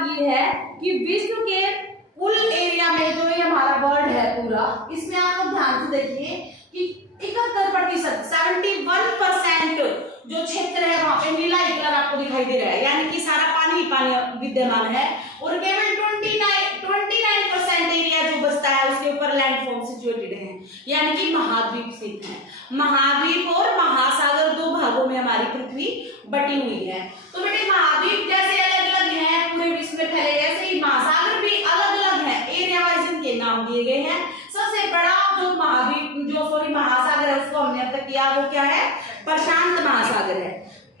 बात ये है कि विश्व के कुल एरिया में जो ये हमारा वर्ल्ड है पूरा, इसमें आप लोग ध्यान से देखिए कि 71% 71% जो क्षेत्र है वहां पे नीला ही कलर आपको दिखाई दे रहा है, यानी कि सारा पानी ही पानी विद्यमान है। और केवल 29% एरिया जो बचता है उसके ऊपर लैंडफॉर्म सिचुएटेड है, यानी कि महाद्वीप स्थित है। महाद्वीप और महासागर दो भागों में हमारी पृथ्वी बटी हुई है। तो बेटे महाद्वीप जैसे अलग अलग हैं पूरे विश्व में फैले, ऐसे ही महासागर भी अलग अलग है, एरिया वाइज इनके नाम दिए गए हैं। सबसे बड़ा जो महासागर है उसको हमने अब तक किया, वो क्या है? प्रशांत महासागर है,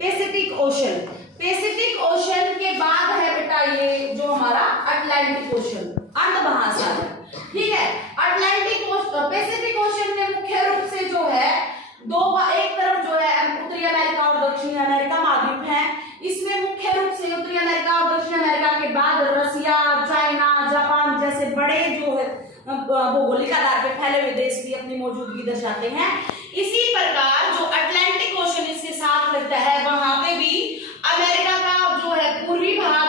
पैसिफिक ओशन। पैसिफिक ओशन के बाद है बेटा ये जो हमारा अटलांटिक ओशन, अंत महासागर, ठीक है। अटलांटिक ओशन, पैसिफिक ओशन में मुख्य रूप से जो है एक तरफ जो है उत्तरी अमेरिका और दक्षिण अमेरिका महाद्वीप है। इसमें मुख्य रूप से उत्तरी अमेरिका और दक्षिण अमेरिका के बाद रसिया, चाइना, जापान जैसे बड़े जो है भौगोलिक आधार पर फैले हुए देश भी अपनी मौजूदगी दर्शाते हैं। इसी प्रकार जो अटलांटिक ओशन इसके साथ लगता है, वहां पे भी अमेरिका का जो है पूर्वी भाग,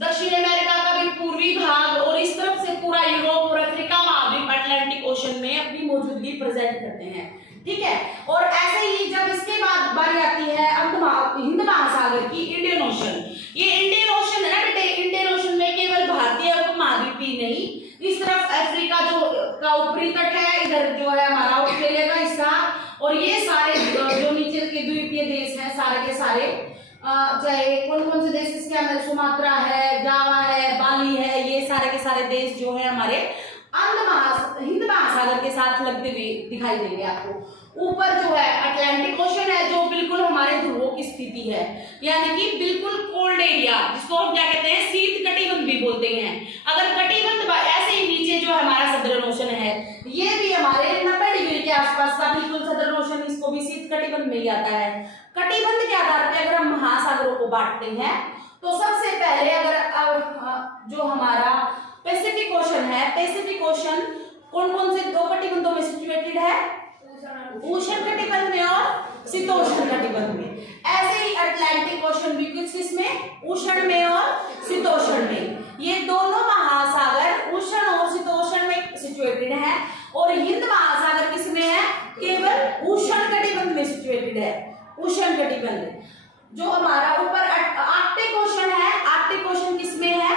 दक्षिण अमेरिका का भी पूर्वी भाग और इस तरफ से पूरा यूरोप और अफ्रीका महाद्वीप अटलांटिक ओशन में अपनी मौजूदगी प्रेजेंट करते हैं, ठीक है। और ऐसे ही जब इसके बाद बारी आती है हिंद महासागर की, इंडियन ओशन। ये इंडियन ओशन है ना बेटे, इंडियन ओशन में केवल भारतीय उपमहाद्वीप ही नहीं, इस तरफ अफ्रीका जो का ऊपरी तट है, इधर जो है हमारा ऑस्ट्रेलिया का हिस्सा, और ये सारे जो नीचे के द्वीपीय देश हैं सारे के सारे, चाहे कौन कौन से देश इसके अंदर, सुमात्रा है, जावा है, बाली है, ये सारे के सारे देश जो है हमारे हिंद महासागर के साथ लगते हुए दिखाई देंगे आपको। ऊपर जो है अटलांटिक ओशन है जो बिल्कुल हमारे ध्रुवों की स्थिति है, यानी कि बिल्कुल कोल्ड एरिया, जिसको हम क्या कहते हैं, शीत कटिबंध भी बोलते हैं। अगर कटिबंध ऐसे ही नीचे जो हमारा सदर्न ओशन है, ये भी हमारे 90 डिग्री के आसपास का बिल्कुल सदर्न ओशन, इसको भी शीत कटिबंध में ही आता है। कटिबंध के आधार पर अगर हम महासागरों को बांटते हैं तो सबसे पहले अगर जो हमारा पैसिफिक ओशन है, पैसिफिक ओशन कौन कौन से दो कटिबंधों में सिचुएटेड है? उष्ण कटिबंध में और शीतोष्ण कटिबंध में। ऐसे ही अटलांटिक ओशन भी किस में? उष्ण में और शीतोष्ण में। ये दोनों महासागर उष्ण और शीतोष्ण में सिचुएटेड है। और हिंद महासागर किस में है? केवल उष्ण कटिबंध में सिचुएटेड है, उष्ण कटिबंध। जो हमारा ऊपर आर्कटिक ओशन है, आर्कटिक ओशन किस में है?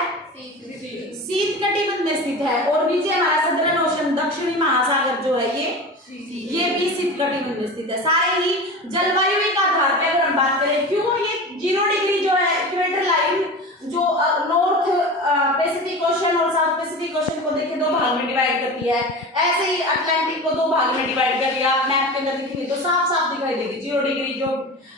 शीत कटिबंध में स्थित है। और नीचे हमारा सदर्न ओशन, दक्षिणी महासागर जो है ये भी शीत कटिबंध में स्थित है। सारे ही जलवायु के आधार पर अगर हम बात करें, क्यों ये 0 डिग्री जो है इक्वेटर लाइन जो नॉर्थ पैसिफिक ओशन और साउथ पैसिफिक ओशन को देखिए दो भाग में डिवाइड करती है, ऐसे ही अटलांटिक को दो भाग में डिवाइड कर दिया। आप मैप के अंदर देखेंगे तो साफ साफ दिखाई देगी 0 डिग्री जो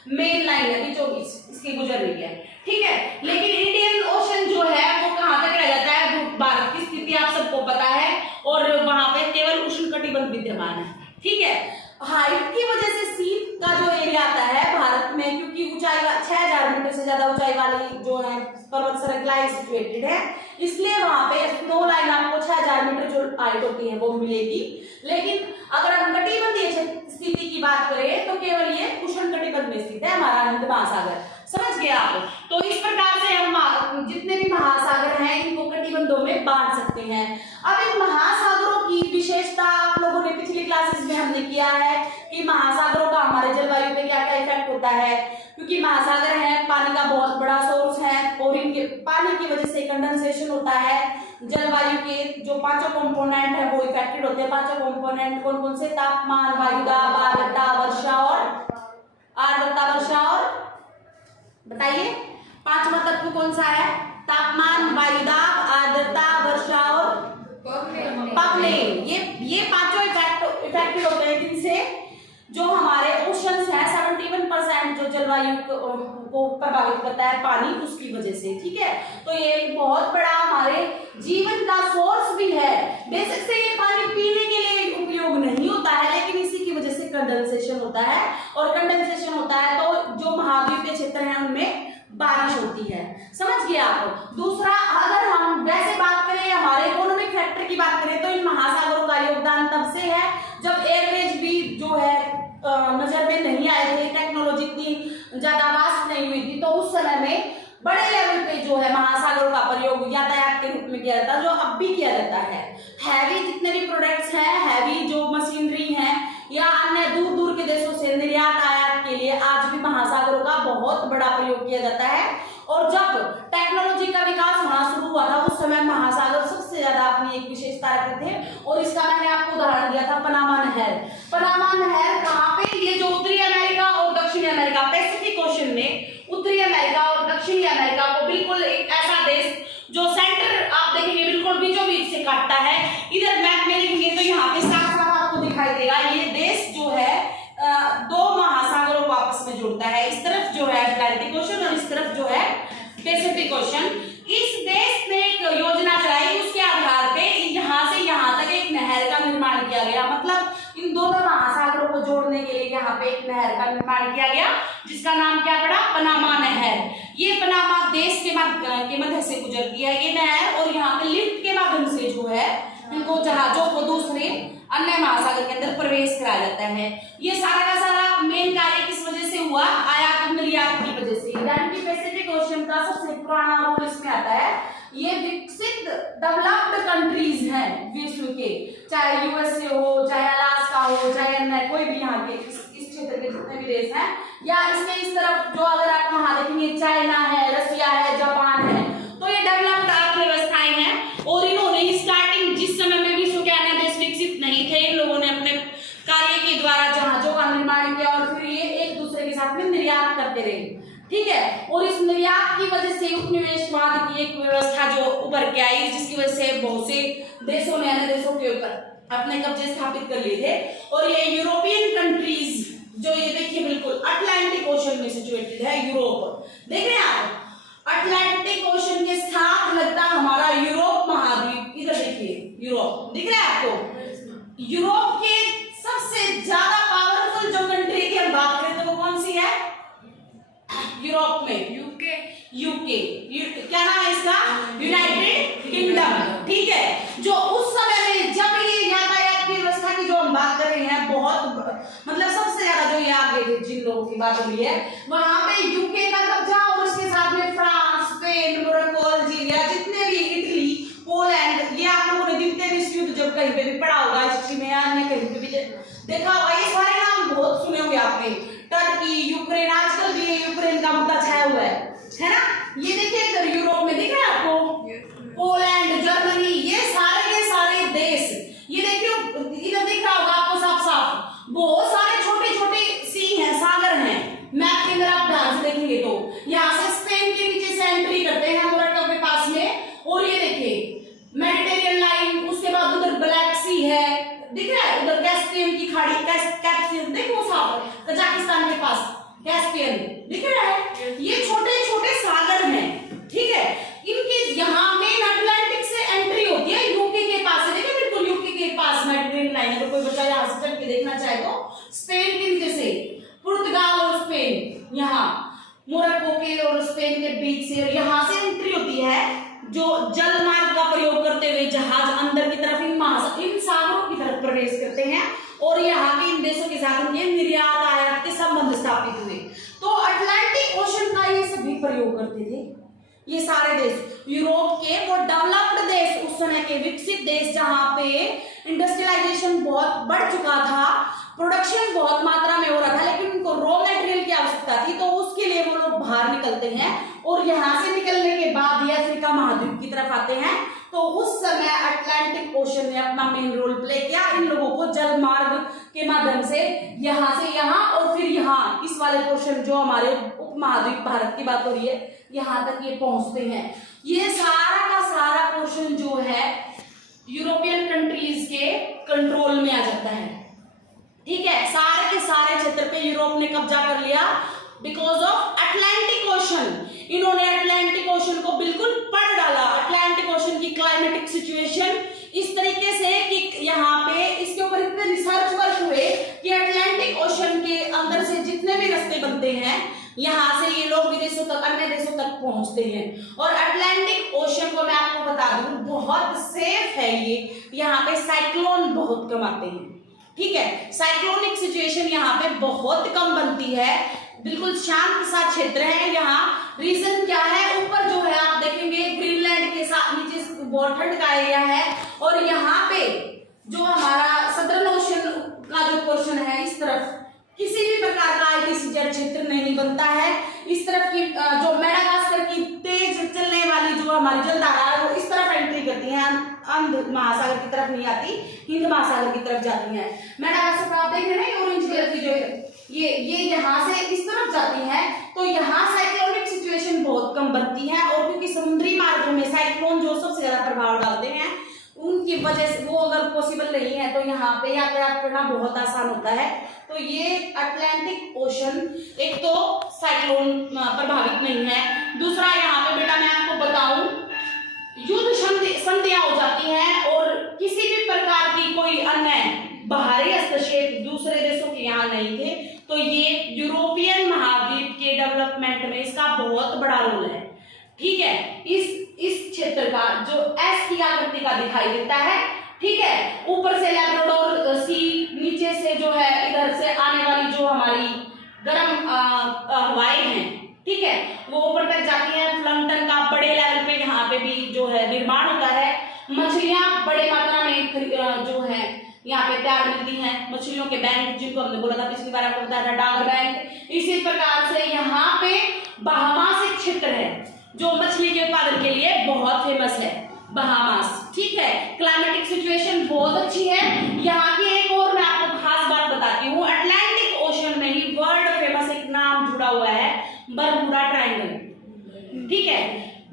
मेन लाइन है बीचों बीच इसकी गुजर रही है, ठीक है। लेकिन इंडियन ओशन जो है वो कहाँ तक रह जाता है? भारत की स्थिति आप सबको पता है, और वहां पे केवल उष्ण कटिबंध विद्यमान है, ठीक है। हाइट की वजह से शीत का जो एरिया आता है भारत में, क्योंकि ऊंचाई 6000 मीटर से ज्यादा ऊंचाई वाली जो है पर्वत श्रृंखलाएं सिचुएटेड है, इसलिए वहां पे स्नो लाइन आपको 6000 मीटर जो हाइट होती है वो मिलेगी। लेकिन अगर हम कटिबंधीय स्थिति की बात करें तो केवल ये उष्ण कटिबंध में स्थित है हमारा हिंद महासागर। समझ गए आप? तो इस प्रकार से हम जितने भी महासागर हैं इनको कटिबंधों में बांट सकते हैं। अब इन महासागरों की विशेषता आप लोगों ने पिछली क्लासेस में हमने किया है कि महासागरों का हमारे जलवायु पे क्या क्या इफेक्ट होता है, क्योंकि महासागर है पानी का बहुत बड़ा सोर्स है और इनके पानी की वजह से कंडेंसेशन होता है। जलवायु के जो 5 कंपोनेंट है वो इफेक्टेड होते हैं। 5 कंपोनेंट कौन कौन से? तापमान, वायुदाब, आर्द्रता, वर्षा और बताइए 5वां तत्व कौन सा है? तापमान, वायुदाब, आर्द्रता, वर्षा और पवनवेग। ये पांचों इफेक्टेड होते हैं, जिनसे जो हमारे ओशंस हैं 71% जो जलवायु को प्रभावित करता है पानी, उसकी वजह से, ठीक है। तो ये एक बहुत बड़ा हमारे जीवन का सोर्स भी है। बेशक से ये पानी पीने के लिए उपयोग नहीं होता है, लेकिन इसी की वजह से कंडेंसेशन होता है, और कंडेंसेशन होता है तो जो महाद्वीपीय क्षेत्र हैं उनमें बारिश होती है। समझ गए आप? दूसरा, अगर हम वैसे बात करें हमारे इकोनॉमिक फैक्टर की बात करें तो इन महासागरों का योगदान तब से है जब एयरवेज भी जो है नजर में नहीं आए थे, टेक्नोलॉजी इतनी ज्यादा वास्ट नहीं हुई थी, तो उस समय में बड़े लेवल पे जो है महासागरों का प्रयोग किया जाता है, जो अब भी किया जाता है। हैवी जितने भी प्रोडक्ट्स हैं, हैवी जो मशीनरी है या अन्य दूर दूर के देशों से निर्यात आयात के लिए आज भी महासागरों का बहुत बड़ा प्रयोग किया जाता है। और जब टेक्नोलॉजी का विकास होना शुरू हुआ था उस समय महासागर सबसे ज्यादा अपनी एक विशेषता रखते थे। और इसका मैंने आपको उदाहरण दिया था पनामा नहर। पनामा नहर कहाँ पे, ये जो उत्तरी अमेरिका और दक्षिणी अमेरिका, पैसिफिक ओशन में उत्तरी अमेरिका और दक्षिणी अमेरिका को बिल्कुल एक ऐसा देश जो सेंटर आप देखेंगे बिल्कुल बीचों बीच से काटता है। इधर मैप में देखेंगे तो यहाँ पे साफ साफ आपको दिखाई देगा, ये देश जो है दो महासागरों को आपस में जोड़ता है। इस तरफ जो है अटलांटिक ओशन और इस तरफ जो है पैसिफिक ओशन। इस देश ने एक योजना चलाई, उसके आधार पे यहाँ से यहाँ तक एक नहर का निर्माण किया गया। मतलब इन दोनों महासागरों को जोड़ने के लिए यहाँ पे एक नहर का निर्माण किया गया, जिसका नाम क्या पड़ा, पनामा नहर। ये पनामा देश के मध्य से गुजरती है ये नहर, और यहाँ पे लिफ्ट के माध्यम से जो है इनको जहाजों को दूसरे अन्य महासागर के अंदर प्रवेश कराया जाता है। ये सारा का सारा मेन कार्य किस वजह से हुआ, आयात निर्यात की वजह से। यानी कि पैसिफिक ओशन का सबसे पुराना रोल इसमें आता है। ये विकसित डेवलप्ड कंट्रीज हैं विश्व के, चाहे यूएसए हो, चाहे अलास्का हो, चाहे अन्य कोई भी यहाँ के इस क्षेत्र के जितने भी देश हैं, या इसमें इस तरफ जो अगर आप वहां देखेंगे चाइना है, रशिया है, जापान है, तो ये डेवलप्ड अर्थव्यवस्थाएं हैं। और इन्होंने स्टार्टिंग जिस समय में विश्व के अन्य देश विकसित नहीं थे, इन लोगों ने अपने कार्य के द्वारा जहाजों का निर्माण किया और फिर ये एक दूसरे के साथ में निर्यात करते रहे। ठीक है, और इस निर्यात की वजह से उपनिवेशवाद की एक व्यवस्था जो उभर के आई, जिसकी वजह से बहुत से देशों ने अन्य देशों के ऊपर अपने कब्जे स्थापित कर लिए थे। और ये यूरोपियन कंट्रीज जो ये देखिए बिल्कुल अटलांटिक ओशन में सिचुएटेड है, यूरोप देख रहे हैं आप, अटलांटिक ओशन के साथ लगता हमारा यूरोप महाद्वीप। इधर देखिए यूरोप दिख रहा है आपको। यूरोप के सबसे ज्यादा पावरफुल जो कंट्री की हम बात करें तो वो कौन सी है, यूरोप में यूके क्या नाम है इसका, यूनाइटेड किंगडम। ठीक है, जो उस समय में जब ये यातायात की व्यवस्था की जो हम बात कर रहे हैं, बहुत मतलब सबसे ज्यादा जो ये आगे थे जिन लोगों की बात हो रही है, वहां पे यूके का कब्जा और उसके साथ में फ्रांस, स्पेन, मोरक्को, अल्जीरिया, जितने भी इटली, पोलैंड, ये आप लोगों ने जितने भी युद्ध जब कहीं पे भी पढ़ा होगा हिस्ट्री में या अन्य कहीं पे भी देखा होगा, ये सारे नाम बहुत सुने होंगे आपने। टर्की, यूक्रेन, आजकल भी यूक्रेन का मुद्दा छाया हुआ है ना। ये देखिए इधर यूरोप में दिख रहा है आपको, पोलैंड, जर्मनी, ये सारे देश, ये देखिए इधर दिख रहा होगा आपको साफ साफ, बहुत सारे छोटे छोटे सी हैं, सागर हैं। मैप के अंदर आप ध्यान से देखेंगे तो यहाँ से स्पेन के नीचे से एंट्री करते हैं मोरक्को के पास में, और ये देखिए मेडिटेरियन लाइन, उसके बाद उधर ब्लैक सी है, दिख रहा है उधर कैस्पियन की खाड़ी, कैस्पियन देखो साफ, कजाकिस्तान के पास कैस्पियन दिख रहा है। ये छोटे छोटे सागर हैं, ठीक है। इनके यहाँ मेन अटलांटिक से एंट्री होती है यूके के पास से, देखिए बिल्कुल यूके के पास मेडिटेरियन लाइन है। तो कोई बच्चा यहाँ से चल के देखना चाहे तो स्पेन के नीचे से, पुर्तगाल और स्पेन, यहाँ मोरक्को के और स्पेन के बीच से यहाँ से एंट्री होती है, जो जल मार्ग का प्रयोग करते हुए जहाज अंदर की तरफ इन सागरों की तरफ प्रवेश करते हैं, और यहाँ के इन देशों के साथ उनके निर्यात आयात के संबंध स्थापित हुए। तो अटलांटिक ओशन का ये सभी प्रयोग करते थे ये सारे देश, यूरोप के वो डेवलप्ड देश, उस समय के विकसित देश, जहाँ पे इंडस्ट्रियलाइजेशन बहुत बढ़ चुका था, प्रोडक्शन बहुत मात्रा में हो रहा था, लेकिन उनको रॉ मटेरियल की आवश्यकता थी, तो उसके लिए वो लोग बाहर निकलते हैं, और यहाँ से निकलने के बाद ये अफ्रीका महाद्वीप की तरफ आते हैं। तो उस समय अटलांटिक ओशन ने अपना मेन रोल प्ले किया, इन लोगों को जल मार्ग के माध्यम से यहाँ से यहाँ और फिर यहाँ इस वाले पोर्शन जो हमारे उपमहाद्वीप भारत की बात हो रही है, यहाँ तक ये पहुंचते हैं। ये सारा का सारा पोर्शन जो है यूरोपियन कंट्रीज के कंट्रोल में आ जाता है, ठीक है। सारे के सारे क्षेत्र पे यूरोप ने कब्जा कर लिया बिकॉज ऑफ अटलांटिक ओशन। इन्होंने अटलांटिक ओशन को बिल्कुल पढ़ डाला, अटलांटिक ओशन की क्लाइमेटिक सिचुएशन इस तरीके से कि यहाँ पे इसके ऊपर इतने रिसर्च वर्क हुए कि अटलांटिक ओशन के अंदर से जितने भी रास्ते बनते हैं, यहाँ से ये लोग विदेशों तक, अन्य देशों तक पहुंचते हैं। और अटलांटिक ओशन को मैं आपको बता दूं बहुत सेफ है ये, यहाँ पे साइक्लोन बहुत कम आते हैं, ठीक है। साइक्लोनिक सिचुएशन यहाँ पे बहुत कम बनती है, बिल्कुल शांत सा क्षेत्र है। यहाँ रीजन क्या है, ऊपर जो है आप देखेंगे ग्रीनलैंड के साथ नीचे इम्पोर्टेंट का एरिया है। और यहाँ पे जो हमारा सदर्न ओशन का जो पोर्शन है, इस तरफ किसी भी प्रकार का ITCZ क्षेत्र नहीं बनता है। इस तरफ की जो मेडागास्कर की तेज चलने वाली जो हमारी जलधारा है वो इस तरफ एंट्री करती है, अंध महासागर की तरफ नहीं आती, हिंद महासागर की तरफ जाती है। मेडागास्कर आप देख रहे हैं ऑरेंज कलर की जो ये यहाँ से इस तरफ जाती है, तो यहाँ साइक्लोनिक सिचुएशन बहुत कम बनती है। और क्योंकि समुद्री मार्गों में साइक्लोन जो सबसे ज्यादा प्रभाव डालते हैं, उनकी वजह से वो अगर पॉसिबल नहीं है तो यहाँ पे यातायात करना बहुत आसान होता है। तो ये अटलांटिक ओशन एक तो साइक्लोन प्रभावित नहीं है। दूसरा यहाँ पे बेटा मैं आपको बताऊं, युद्ध संधियां हो जाती हैं और किसी भी प्रकार की कोई अन्य बाहरी हस्तक्षेप दूसरे देशों के यहाँ नहीं थे। तो ये यूरोपियन महाद्वीप के डेवलपमेंट में इसका बहुत बड़ा रोल है। ठीक है, इस क्षेत्र का जो एस की आकृति का दिखाई देता है, ठीक है, ऊपर से लैब्राडोर सी, नीचे से जो है इधर से आने वाली जो हमारी गर्म हवाएं हैं, ठीक है, वो ऊपर तक जाती है। प्लैंकटन का बड़े लेवल पे यहाँ पे भी जो है निर्माण होता है। मछलियां बड़े मात्रा में जो है यहाँ पे तैयार मिलती हैं। मछलियों के बैंक जिनको हमने बोला था पिछली बार आपको बताया था, डागर बैंक। इसी प्रकार से यहाँ पे बहामास एक क्षेत्र है जो मछली के उत्पादन के लिए बहुत फेमस है, बहामास। ठीक है, क्लाइमेटिक सिचुएशन बहुत अच्छी है यहाँ की। एक और मैं आपको खास बात बताती हूँ, अटलांटिक ओशन में ही वर्ल्ड फेमस एक नाम जुड़ा हुआ है, बरमूडा ट्रायंगल। ठीक है,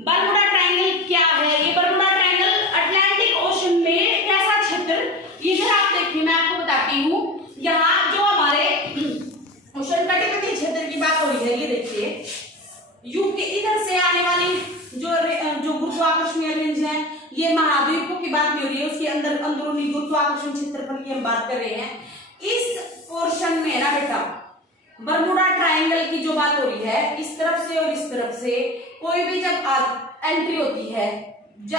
बरमूडा ट्रायंगल क्या है? ये बरमूडा ट्रायंगल अटलांटिक ओशन में एक ऐसा क्षेत्र, इधर आप देखिए मैं आपको बताती हूँ, यहाँ जो हमारे उष्णकटिबंधीय क्षेत्र की बात हो रही है, ये देखिए यूके इधर से आने वाली जो गुरुत्वाकर्षणीय रेंज है, ये महाद्वीपों की बात नहीं हो रही है, उसके अंदर अंदरूनी गुरुत्वाकर्षण क्षेत्रफल की हम बात कर रहे हैं। इस पोर्शन में ना बेटा बरमूडा ट्रायंगल की जो बात हो रही है, इस तरफ से और इस तरफ से कोई भी जब एंट्री होती है,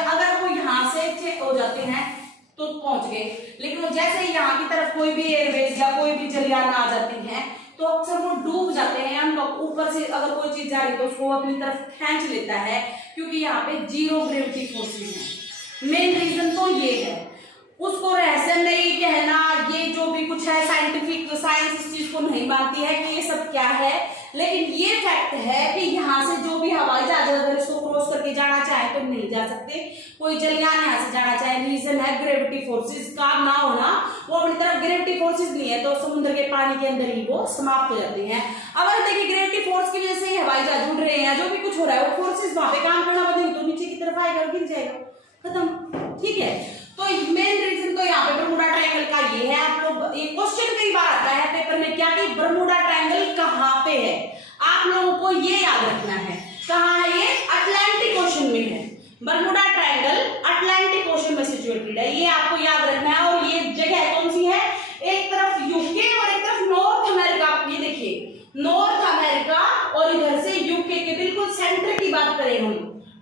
अगर वो यहाँ से चेक हो जाते हैं तो पहुंच गए, लेकिन वो जैसे यहाँ की तरफ कोई भी एयरवेज या कोई भी जलयान आ जाती है तो अक्सर वो डूब जाते हैं। हम लोग ऊपर से अगर कोई चीज जा रही है तो उसको अपनी तरफ खींच लेता है, क्योंकि यहाँ पे जीरो ग्रेविटी फोर्सेस है। मेन रीजन तो ये है, उसको रहस्य नहीं कहना, ये जो भी कुछ है साइंटिफिक साइंस इस चीज को नहीं मानती है कि ये सब क्या है, लेकिन ये फैक्ट है कि यहाँ से जो भी हवाई जहाज अगर इसको क्रॉस करके जाना चाहे तो नहीं जा सकते, कोई जलयान यहाँ से जाना चाहे। रीजन है ग्रेविटी फोर्सेस का ना होना, वो अपनी तरफ ग्रेविटी फोर्सेस नहीं है तो समुद्र के पानी के अंदर ही वो समाप्त हो जाते हैं। अब देखिए ग्रेविटी फोर्स की वजह से हवाई जहाज उड़ रहे हैं, जो भी कुछ हो रहा है वो फोर्सेस वहां पे काम करना बंद हो तो नीचे की तरफ आएगा और गिर जाएगा, खत्म। ठीक है, तो मेन रीजन तो यहाँ पे बरमूडा ट्रायंगल का ये है। आप लोग ये क्वेश्चन कई बार आता है पेपर में, क्या कि बरमूडा ट्रायंगल कहाँ पे है, आप लोगों को ये याद रखना है। कहाँ है ये? अटलांटिक ओशन में है। बरमूडा ट्रायंगल अटलांटिक ओशन में सिचुएटेड है, ये आपको याद रखना है। और ये जगह कौन सी है? एक तरफ यूके और एक तरफ नॉर्थ अमेरिका। ये देखिए नॉर्थ अमेरिका और इधर से यूके के बिल्कुल सेंटर की बात करें हम,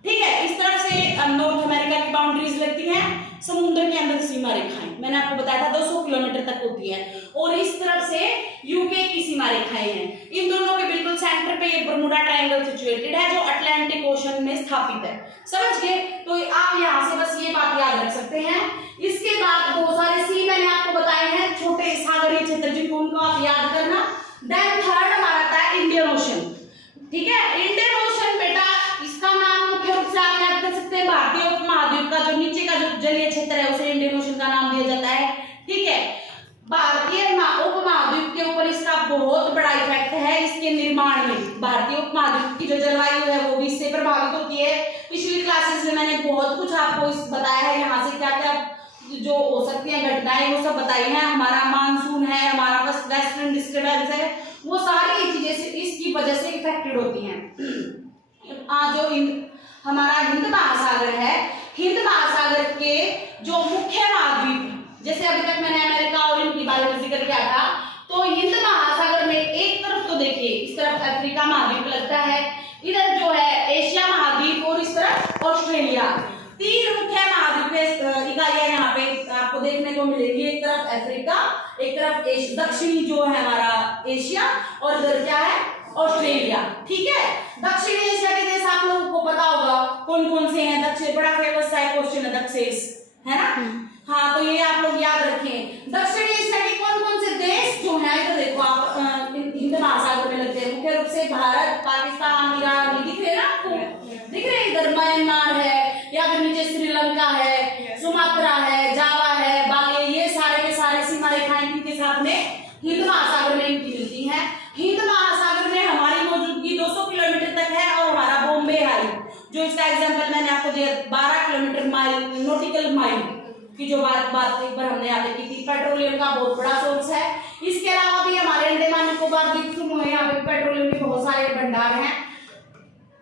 ठीक है, इस तरफ से नॉर्थ अमेरिका की बाउंड्रीज लगती हैं, समुद्र के अंदर सीमा रेखाएं मैंने आपको बताया था 200 किलोमीटर तक होती है, और इस तरफ से यूके की सीमा रेखाएं हैं। इन दोनों के बिल्कुल सेंटर पे ये बरमूडा ट्रायंगल सिचुएटेड है जो अटलांटिक ओशन में स्थापित है। समझ गए? तो आप यहाँ से बस ये बात याद रख सकते हैं। इसके बाद बहुत सारे सी मैंने आपको बताए हैं, छोटे सागरीय क्षेत्र जिनको उनको आप याद करना। देन थर्ड हमारा आता है इंडियन ओशन। ठीक है, इंडियन ओशन बेटा इसका नाम मुख्य रूप से आप याद कर सकते हैं, भारतीय उपमहाद्वीप का जो नीचे का जो जलीय क्षेत्र है उसे इंडियन ओशन का नाम दिया जाता है। ठीक है, भारतीय उपमहाद्वीप के ऊपर इसका बहुत बड़ा इफेक्ट है इसके निर्माण में। भारतीय उपमहाद्वीप की जो जलवायु है वो भी इससे प्रभावित होती है। पिछली क्लासेस में मैंने बहुत कुछ आपको बताया है, यहाँ से क्या क्या जो हो सकती है घटनाएं वो सब बताई है। हमारा मानसून है, हमारा वेस्टर्न डिस्टर्बेंस है, वो सारी चीजें इसकी वजह से इफेक्टेड होती हैं। जो हमारा हिंद महासागर है, हिंद महासागर के जो मुख्य महाद्वीप, जैसे अभी तक मैंने अमेरिका और इनके बारे में जिक्र किया था, तो हिंद महासागर में एक तरफ तो देखिए इस तरफ अफ्रीका महाद्वीप लगता है, इधर जो है एशिया महाद्वीप और इस तरफ ऑस्ट्रेलिया। तीन मुख्य महाद्वीप इकाइयां यहाँ पे आपको देखने को मिलेगी, एक तरफ अफ्रीका, एक तरफ दक्षिणी जो है हमारा एशिया, और इधर क्या है ऑस्ट्रेलिया, ठीक है। दक्षिण एशिया के देश आप लोगों को पता होगा कौन कौन से हैं। दक्षिण, बड़ा फेमस सा क्वेश्चन है दक्षिण, है ना। हाँ, तो ये आप लोग याद रखें। दक्षिण एशिया के कौन कौन से देश जो हैं, इधर देखो आप, हिंद महासागर में लगते हैं। मुख्य रूप से भारत, पाकिस्तान, ईरान, दिख रहे हैं ना आपको, दिख रहे हैं। इधर म्यांमार है, या फिर नीचे श्रीलंका है, सुमात्रा है, जावा है, बाली, ये सारे के सारे सीमा रेखाएं इनके साथ में हिंद महासागर में इनकी मिलती हैं। हिंद महासागर में हमारी मौजूदगी 200 किलोमीटर तक है, और हमारा बॉम्बे हाई, जो इसका एग्जांपल मैंने आपको दिया, 12 किलोमीटर माइल, नॉटिकल माइल की जो बात एक बार हमने यहाँ पे की थी। पेट्रोलियम का बहुत बड़ा सोर्स है। इसके अलावा भी हमारे अंडमान निकोबार द्वीप समूह है, यहाँ पे पेट्रोलियम के बहुत सारे भंडार हैं।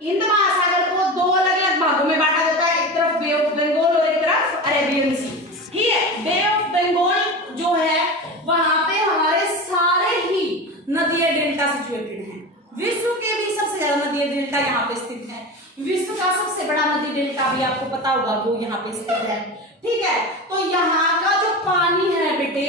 हिंद महासागर को दो अलग अलग भागों में बांटा जाता है, एक तरफ बे ऑफ बंगाल और एक तरफ अरेबियन सी, ठीक है। बे ऑफ बंगाल जो है वहां पे हमारे सारे ही नदियां डेल्टा सिचुएटेड हैं। विश्व के भी सबसे ज्यादा नदी डेल्टा यहाँ पे स्थित है। विश्व का सबसे बड़ा नदी डेल्टा भी आपको पता होगा, वो यहाँ पे स्थित है, ठीक है। तो यहाँ का जो पानी है बेटे,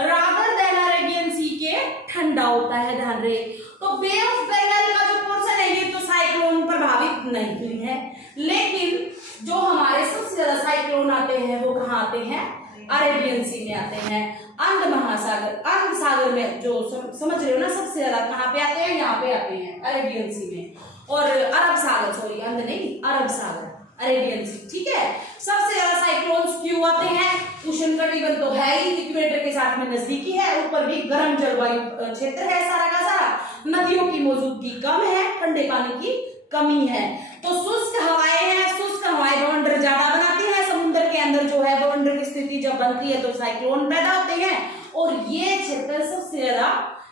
रादर देन अरेबियन सी के ठंडा होता है, ध्यान रहे। तो बे ऑफ बंगाल का जो पोर्शन है, ये तो साइक्लोन प्रभावित नहीं हुई है, लेकिन जो हमारे सबसे ज्यादा साइक्लोन आते हैं वो कहाँ आते हैं, अरेबियन सी में आते हैं। अंध महासागर, अंध सागर में जो समझ रहे हो ना, सबसे ज्यादा कहाँ पे आते हैं, यहाँ पे आते हैं अरेबियन सी में। और अरब सागर, सॉरी अंध नहीं, अरब सागर, अरेबियन सी, ठीक है। सबसे ज्यादा साइक्लोन्स क्यों आते हैं, उष्णकटिबंध तो है ही, इक्वेटर के साथ में नजदीकी है, ऊपर भी गर्म जलवायु क्षेत्र है सारा का सारा, नदियों की मौजूदगी कम है, ठंडे पानी की कमी है। तो शुष्क हवाएं हैं, शुष्क हवाएं बवंडर ज्यादा बनाती है। समुद्र के अंदर जो है बवंडर की स्थिति जब बनती है तो साइक्लोन पैदा होते हैं, और ये क्षेत्र सबसे ज्यादा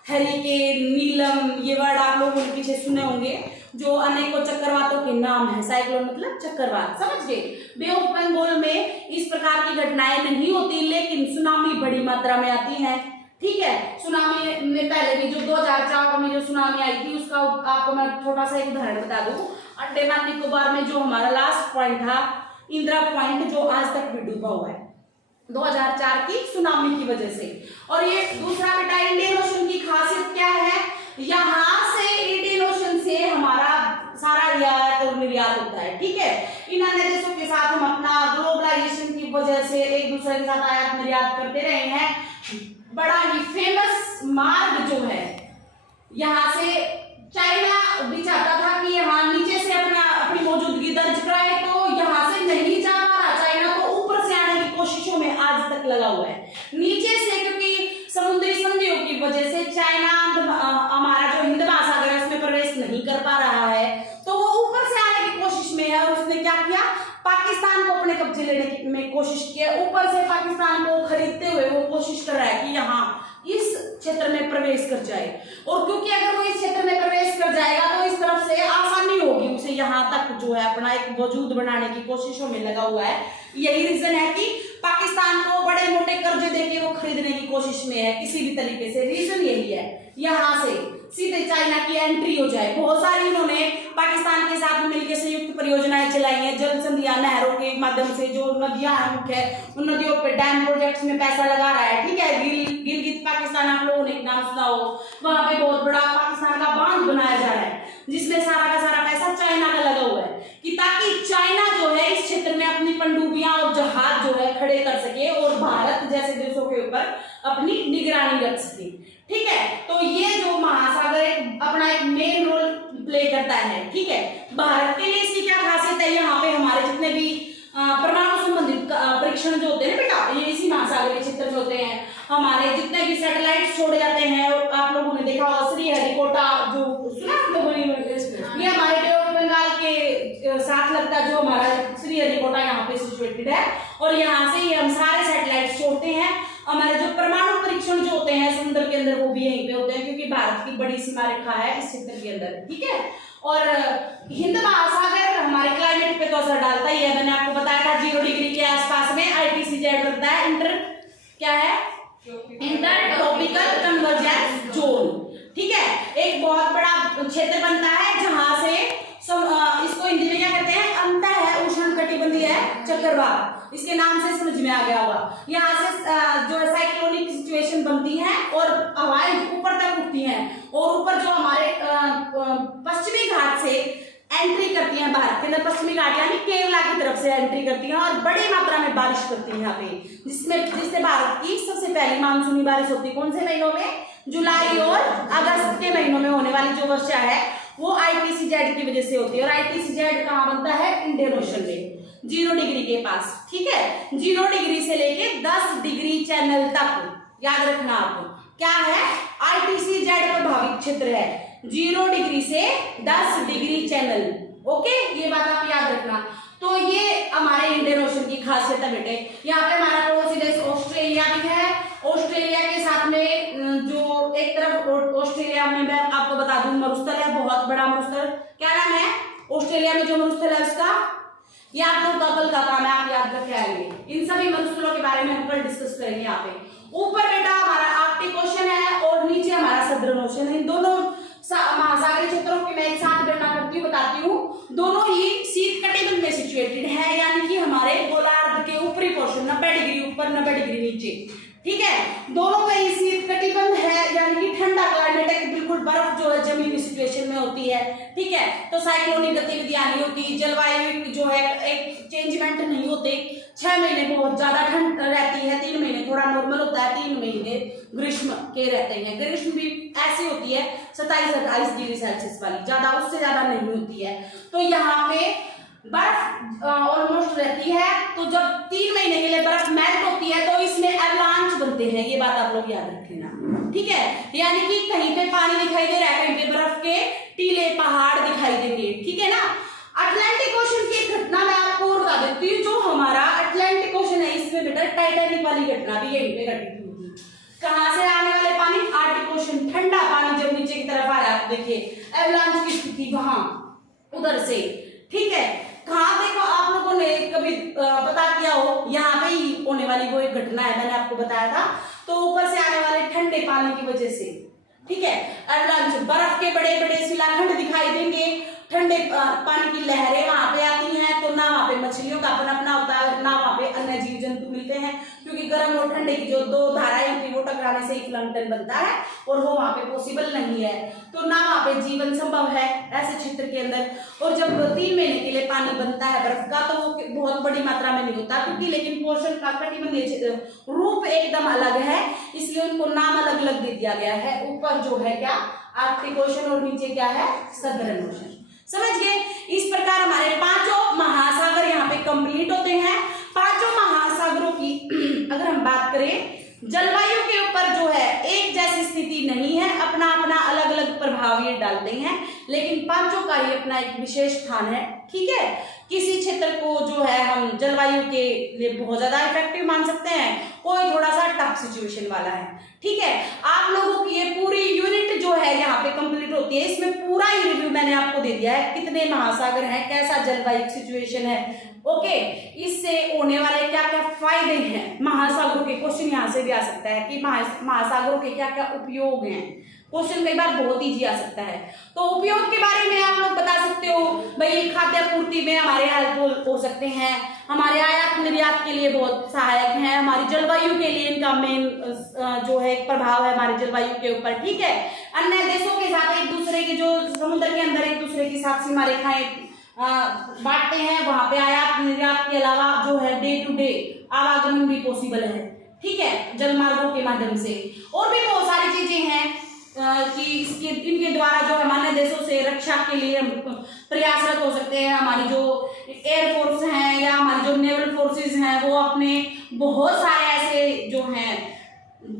हरिकेन, नीलम, ये वर्ड आप लोग उनके पीछे सुने होंगे, जो अनेकों चक्रवातों के नाम है। साइक्लोन मतलब चक्रवात, समझ गए। बे ऑफ बंगाल में इस प्रकार की घटनाएं नहीं होती, लेकिन सुनामी बड़ी मात्रा में आती है, ठीक है। सुनामी में पहले भी जो 2004 में जो सुनामी आई थी, उसका आपको मैं छोटा सा एक उदाहरण बता दूं। अंडमान निकोबार में जो हमारा लास्ट पॉइंट था, इंदिरा पॉइंट, जो आज तक भी डूबा हुआ है 2004 की सुनामी की वजह से। और ये दूसरा बेटा, इंडियन ओशन की खासियत क्या है, यहाँ से इंडियन ओशन से हमारा सारा आयात और निर्यात होता है, ठीक है। इन अन्य देशों के साथ हम अपना ग्लोबलाइजेशन की वजह से एक दूसरे के साथ आयात निर्यात करते रहे हैं। बड़ा ही फेमस मार्ग जो है, यहाँ से चाइना भी चाहता था कि यहाँ नीचे से अपनी मौजूदगी दर्ज कराए, तो यहाँ से नहीं जा पा रहा। चाइना को ऊपर से आने की कोशिशों में आज तक लगा हुआ है, नीचे से, क्योंकि समुद्री संधियों की वजह से चाइना हमारा जो हिंद महासागर है उसमें प्रवेश नहीं कर पा रहा है, तो वो ऊपर से आने की कोशिश में है। और उसने क्या किया, पाकिस्तान को अपने कब्जे लेने में कोशिश किया। ऊपर से पाकिस्तान को खरीदते हुए वो कोशिश कर रहा है कि यहाँ इस क्षेत्र में प्रवेश कर जाए, और क्योंकि अगर वो इस क्षेत्र में प्रवेश कर जाएगा तो इस तरफ से आसानी होगी उसे यहाँ तक जो है अपना एक वजूद बनाने की कोशिशों में लगा हुआ है। यही रीजन है कि पाकिस्तान को बड़े मोटे कर्जे देके वो खरीदने की कोशिश में है किसी भी तरीके से। रीजन यही है, यहाँ से सीधे चाइना की एंट्री हो जाए। बहुत सारी उन्होंने पाकिस्तान के साथ मिलकर संयुक्त परियोजनाएं चलाई हैं, जल संधियां, नहरों के माध्यम से जो नदियां हैं मुख्य, उन नदियों पे डैम प्रोजेक्ट्स में पैसा लगा रहा है, ठीक है। गिलगित पाकिस्तान आप लोगों ने नाम सुना हो, वहां पे बहुत बड़ा पाकिस्तान का बांध बनाया जा रहा है, जिसमें सारा का सारा पैसा चाइना का लगा हुआ है, कि ताकि चाइना जो है इस क्षेत्र में अपनी पनडुब्बियां और जहाज जो है खड़े कर सके और भारत जैसे देशों के ऊपर अपनी निगरानी रख सके, ठीक है। तो ये जो महासागर अपना एक मेन रोल प्ले करता है, ठीक है। भारत के लिए इसकी क्या खासियत है, यहाँ पे हमारे जितने भी परमाणु संबंधित परीक्षण जो होते हैं बेटा, ये इसी महासागरीय क्षेत्र में होते हैं। हमारे जितने भी सैटेलाइट छोड़े जाते हैं, आप लोगों ने देखा होगा श्रीहरिकोटा, जो सुना ये हमारे बे ऑफ बंगाल के साथ लगता है, जो हमारा श्रीहरिकोटा यहाँ पे सिचुएटेड है, और यहाँ से ही हम सारे सैटेलाइट छोड़ते हैं। हमारे जो परमाणु परीक्षण जो होते हैं समुद्र के अंदर, वो भी यहीं पे होते हैं, क्योंकि भारत की बड़ी सीमा रेखा है इस क्षेत्र के अंदर, ठीक है। और हिंद महासागर हमारे क्लाइमेट पे तो असर डालता ही है। मैंने आपको बताया था 0 डिग्री के आसपास में ITCZ बनता है, इंटर ट्रॉपिकल कन्वर्जेंस जोन, ठीक है। एक बहुत बड़ा क्षेत्र बनता है जहां से इसको हिंदी में क्या कहते हैं, अंतः उष्णकटिबंधीय चक्रवात, इसके नाम से समझ में आ गया होगा। यहाँ से जो है साइक्लोनिक सिचुएशन बनती है और हवाएं ऊपर तक उठती हैं और ऊपर जो हमारे पश्चिमी घाट से एंट्री करती हैं भारत के अंदर, पश्चिमी घाट यानी केरला की तरफ से एंट्री करती हैं और बड़ी मात्रा में बारिश करती है यहाँ पे, जिससे भारत की सबसे पहली मानसूनी बारिश होती है। कौन से महीनों में? जुलाई और अगस्त के महीनों में होने वाली जो वर्षा है वो ITCZ की वजह से होती है। और ITCZ कहाँ बनता है? इंडियन ओशन में 0 डिग्री के पास, ठीक है। 0 डिग्री से लेके 10 डिग्री चैनल तक याद रखना आपको, क्या है? ITCZ प्रभावित क्षेत्र है 0 डिग्री से 10 डिग्री चैनल, ओके, ये बात आप याद रखना। तो ये हमारे इंडियन ओशन की खासियत है बेटे। यहाँ पे हमारा पड़ोसी देश ऑस्ट्रेलिया भी है। ऑस्ट्रेलिया के साथ में जो एक तरफ ऑस्ट्रेलिया में मैं आपको बता दूं मरुस्थल है, बहुत बड़ा मरुस्थल, क्या नाम है ऑस्ट्रेलिया में जो मरुस्थल है उसका? ये आप लोग कल का काम है, आप याद रखे आएंगे। इन सभी मरुस्थलों के बारे में हम कल डिस्कस करेंगे। यहाँ पे ऊपर बेटा हमारा आर्कटिक ओशन है और नीचे हमारा सदर्न ओशन है। इन दोनों महासागरीय क्षेत्रों की मैं एक साथ गणना करती हूँ, बताती हूँ। दोनों ही शीत कटिबंध में सिचुएटेड है, यानी कि हमारे गोलार्ध के ऊपरी पोर्शन 90 डिग्री ऊपर 90 डिग्री नीचे, ठीक है। दोनों का ही शीत कटिबंध है, यानी कि ठंडा क्लाइमेट है, बिल्कुल बर्फ जो है जमी हुई सिचुएशन में होती है, ठीक है। तो साइक्लोनिक गतिविधियां नहीं होती, जलवायु जो है एक चेंजमेंट नहीं होते। 6 महीने बहुत ज्यादा ठंड रहती है, 3 महीने थोड़ा नॉर्मल होता है, 3 महीने ग्रीष्म के रहते हैं। ग्रीष्म भी ऐसी होती है 27-28 डिग्री सेल्सियस वाली, ज्यादा उससे ज्यादा नहीं होती है। तो यहाँ पे बर्फ ऑलमोस्ट रहती है। तो जब 3 महीने के लिए बर्फ मेल्ट होती है तो इसमें एवलांच बनते हैं, ये बात आप लोग याद रखना, ठीक है। यानी कि कहीं पे पानी दिखाई दे रहा है, कहीं पे बर्फ के टीले पहाड़ दिखाई देंगे, ठीक है ना। अटलांटिक ओशन की एक घटना मैं आपको और बता देती हूँ। जो हमारा अटलांटिक ओशन है इसमें बेटा टाइटैनिक वाली घटना भी यहीं पे घटी हुई थी। कहाँ से आने वाले पानी? आर्टिक ओशन, ठंडा पानी जब नीचे की तरफ आ रहा है, देखिए एवलांच की स्थिति वहां उधर से, ठीक है। कहाँ देखो आप लोगों ने कभी पता किया हो, यहाँ पे ही होने वाली वो एक घटना है, मैंने आपको बताया था। तो ऊपर से आने वाले ठंडे पानी की वजह से, ठीक है, एवलांच, बर्फ के बड़े बड़े शिलाखंड दिखाई देंगे, ठंडे पानी की लहरें वहां पे आती हैं। तो ना वहां पे मछलियों का अपना अपना होता है, ना वहां पे अन्य जीव जंतु मिलते हैं, क्योंकि गर्म और ठंडे की जो 2 धाराएं होती वो टकराने से ही प्लैंकटन बनता है और वो वहां पे पॉसिबल नहीं है। तो ना वहां पे जीवन संभव है ऐसे क्षेत्र के अंदर। और जब 3 महीने के लिए पानी बनता है बर्फ का तो वो बहुत बड़ी मात्रा में नहीं होता, क्योंकि लेकिन पोषण का कटिबंधीय रूप एकदम अलग है, इसलिए उनको नाम अलग अलग दे दिया गया है। ऊपर जो है क्या? आर्कटिक ओशन और नीचे क्या है? Southern ocean. समझ गए? इस प्रकार हमारे 5 महासागर यहाँ पे कंप्लीट होते हैं। 5 महासागरों की अगर हम बात करें, जलवायु के ऊपर जो है एक जैसी स्थिति नहीं है, अपना अपना अलग अलग प्रभाव ये डालते हैं, लेकिन 5 का ही अपना एक विशेष स्थान है, ठीक है। किसी क्षेत्र को जो है हम जलवायु के लिए बहुत ज्यादा इफेक्टिव मान सकते हैं, कोई थोड़ा सा टफ सिचुएशन वाला है, ठीक है। आप लोगों की ये पूरी यूनिट जो है यहाँ पे कंप्लीट होती है, इसमें पूरा ही रिव्यू मैंने आपको दे दिया है, कितने महासागर हैं, कैसा जलवायु सिचुएशन है, ओके। इससे होने वाले क्या क्या फायदे हैं, महासागरों के क्वेश्चन यहाँ से भी आ सकता है कि महासागरों के क्या क्या उपयोग हैं। क्वेश्चन कई बार बहुत ईजी आ सकता है। तो उपयोग के बारे में आप लोग बता सकते हो, भाई खाद्य पूर्ति में हमारे हेल्पफुल हो सकते हैं, हमारे आयात निर्यात के लिए बहुत सहायक हैं, हमारी जलवायु के लिए इनका मेन जो है प्रभाव है हमारी जलवायु के ऊपर, ठीक है। अन्य देशों के साथ एक दूसरे के जो समुद्र के अंदर एक दूसरे के साथ सीमा रेखाएं बांटते हैं, वहां पे आयात निर्यात के अलावा जो है डे टू डे आवागमन भी पॉसिबल है, ठीक है, जल मार्गों के माध्यम से। और भी बहुत सारी चीजें हैं कि इनके द्वारा जो हमारे देशों से रक्षा के लिए प्रयासरत हो सकते हैं। हमारी जो एयरफोर्स हैं या हमारी जो नेवल फोर्सेस हैं वो अपने बहुत सारे ऐसे जो हैं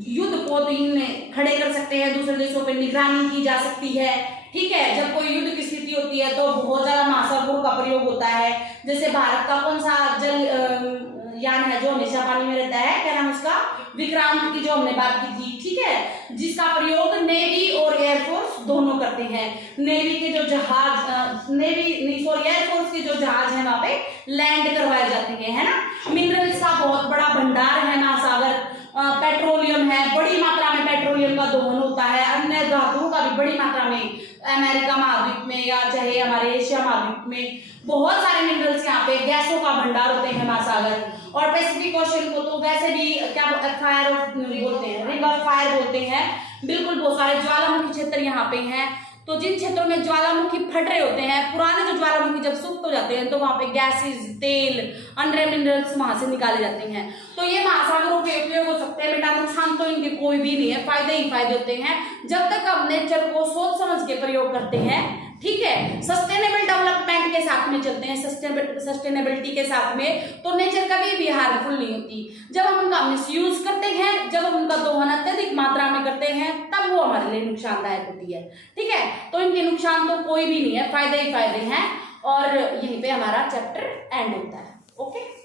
युद्ध पोत इनमें खड़े कर सकते हैं, दूसरे देशों पर निगरानी की जा सकती है, ठीक है। जब कोई युद्ध की स्थिति होती है तो बहुत ज्यादा महासागरों का प्रयोग होता है। जैसे भारत का कौन सा जल यान है जो हमेशा पानी में रहता है, क्या नाम उसका? विक्रांत की जो हमने बात की थी, ठीक है, जिसका प्रयोग नेवी और एयरफोर्स दोनों करते हैं। नेवी के जो जहाज एयरफोर्स के जो जहाज हैं वहां पे लैंड करवाए जाते हैं, है ना। मिनरल्स का बहुत बड़ा भंडार है महासागर, पेट्रोलियम है, बड़ी मात्रा में पेट्रोलियम का दोहन होता है, अन्य धातुओं का भी बड़ी मात्रा में अमेरिका महाद्वीप में या चाहे हमारे एशिया महाद्वीप में बहुत सारे मिनरल्स यहाँ पे गैसों का भंडार होते हैं महासागर। और पैसिफिक ओशन को तो वैसे भी क्या फायर बोलते हैं, रिंग ऑफ फायर बोलते हैं। बिल्कुल बहुत सारे ज्वालामुखी क्षेत्र यहाँ पे हैं। तो जिन क्षेत्रों में ज्वालामुखी फट रहे होते हैं, पुराने जो ज्वालामुखी जब सुप्त हो जाते हैं तो वहां पे गैसेस, तेल, अन्य मिनरल्स वहां से निकाले जाते हैं। तो ये महासागरों के उपयोग हो सकते हैं बेटा, नुकसान तो इनके कोई भी नहीं है, फायदे ही फायदे होते हैं जब तक हम नेचर को सोच समझ के प्रयोग करते हैं। ठीक है, सस्टेनेबल डेवलपमेंट के साथ में चलते हैं, सस्टेनेबिलिटी के साथ में, तो नेचर कभी भी हार्मफुल नहीं होती। जब हम उनका मिसयूज करते हैं, जब हम उनका दोहन अत्यधिक मात्रा में करते हैं, तब वो हमारे लिए नुकसानदायक होती है। ठीक है, तो इनके नुकसान तो कोई भी नहीं है, फायदे ही फायदे हैं। और यहीं पे हमारा चैप्टर एंड होता है। ओके।